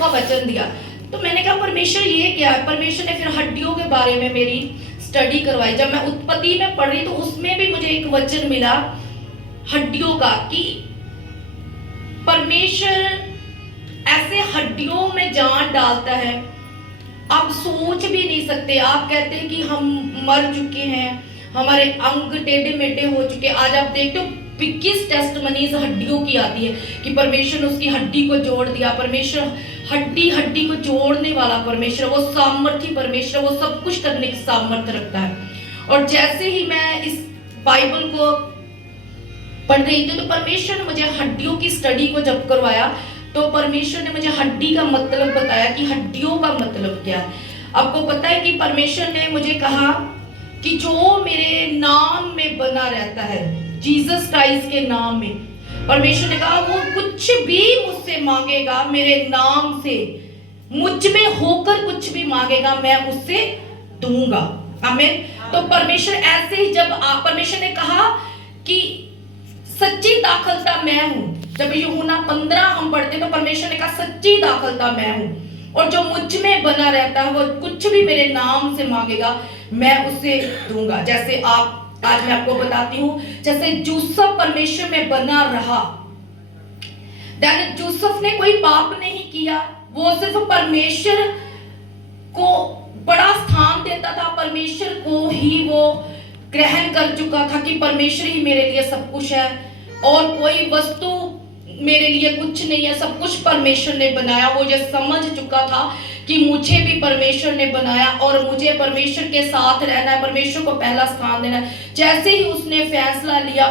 का वचन दिया। तो मैंने कहा परमेश्वर ये क्या है। परमेश्वर ने फिर हड्डियों के बारे में मेरी स्टडी करवाई। जब मैं उत्पत्ति में पढ़ रही तो उसमें भी मुझे एक वचन मिला हड्डियों का, कि परमेश्वर ऐसे हड्डियों में जान डालता है, आप सोच भी नहीं सकते। आप कहते हैं कि हम मर चुके हैं, हमारे अंग टेढ़े मेढ़े हो चुके। आज आप देखते हो बिगेस्ट टेस्टमनीज हड्डियों की आती है कि परमेश्वर ने उसकी हड्डी को जोड़ दिया। परमेश्वर हड्डी को जोड़ने वाला परमेश्वर, वो सामर्थी परमेश्वर, वो सब कुछ करने की सामर्थ्य रखता है। और जैसे ही मैं इस बाइबल को पढ़ रही थी तो परमेश्वर ने मुझे हड्डियों की स्टडी को जब करवाया तो परमेश्वर ने मुझे हड्डी का मतलब बताया कि हड्डियों का मतलब क्या है। आपको पता है कि परमेश्वर ने मुझे कहा कि जो मेरे नाम में बना रहता है, जीसस क्राइस्ट के नाम में, परमेश्वर ने कहा वो कुछ भी मुझसे मांगेगा मेरे नाम से, मुझ में होकर कुछ भी मांगेगा मैं उससे दूंगा। आमीन। तो परमेश्वर ऐसे ही जब परमेश्वर ने कहा कि सच्ची दाखलता मैं हूं, जब यूहन्ना 15 हम पढ़ते तो परमेश्वर ने कहा सच्ची दाखलता मैं हूं, और जो मुझ में बना रहता है वो कुछ भी मेरे नाम से मांगेगा मैं उसे दूंगा। जैसे आज मैं आपको बताती हूँ, जैसे यूसुफ परमेश्वर में बना रहा, यूसुफ ने कोई पाप नहीं किया, वो सिर्फ परमेश्वर को बड़ा स्थान देता था, परमेश्वर को ही वो ग्रहण कर चुका था कि परमेश्वर ही मेरे लिए सब कुछ है और कोई वस्तु मेरे लिए कुछ नहीं है, सब कुछ परमेश्वर ने बनाया। वो ये समझ चुका था कि मुझे भी परमेश्वर ने बनाया और मुझे परमेश्वर के साथ रहना है, परमेश्वर को पहला स्थान देना है। जैसे ही उसने फैसला लिया